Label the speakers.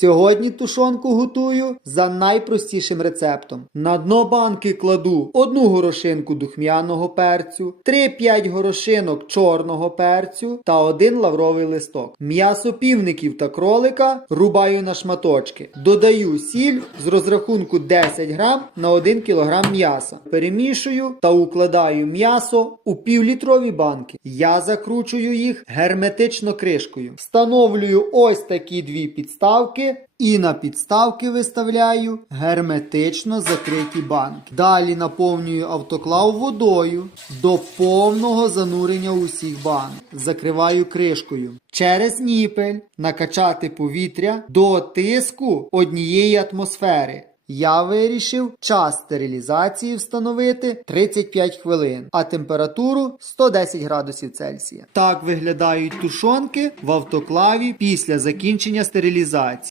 Speaker 1: Сьогодні тушонку готую за найпростішим рецептом. На дно банки кладу одну горошинку духмяного перцю, 3-5 горошинок чорного перцю та один лавровий листок. М'ясо півників та кролика рубаю на шматочки. Додаю сіль з розрахунку 10 грам на 1 кг м'яса. Перемішую та укладаю м'ясо у півлітрові банки. Я закручую їх герметично кришкою. Встановлюю ось такі дві підставки і на підставки виставляю герметично закриті банки. Далі наповнюю автоклав водою до повного занурення усіх банок. Закриваю кришкою. Через ніпель накачати повітря до тиску однієї атмосфери. Я вирішив час стерилізації встановити 35 хвилин, а температуру 110 градусів Цельсія. Так виглядають тушонки в автоклаві після закінчення стерилізації.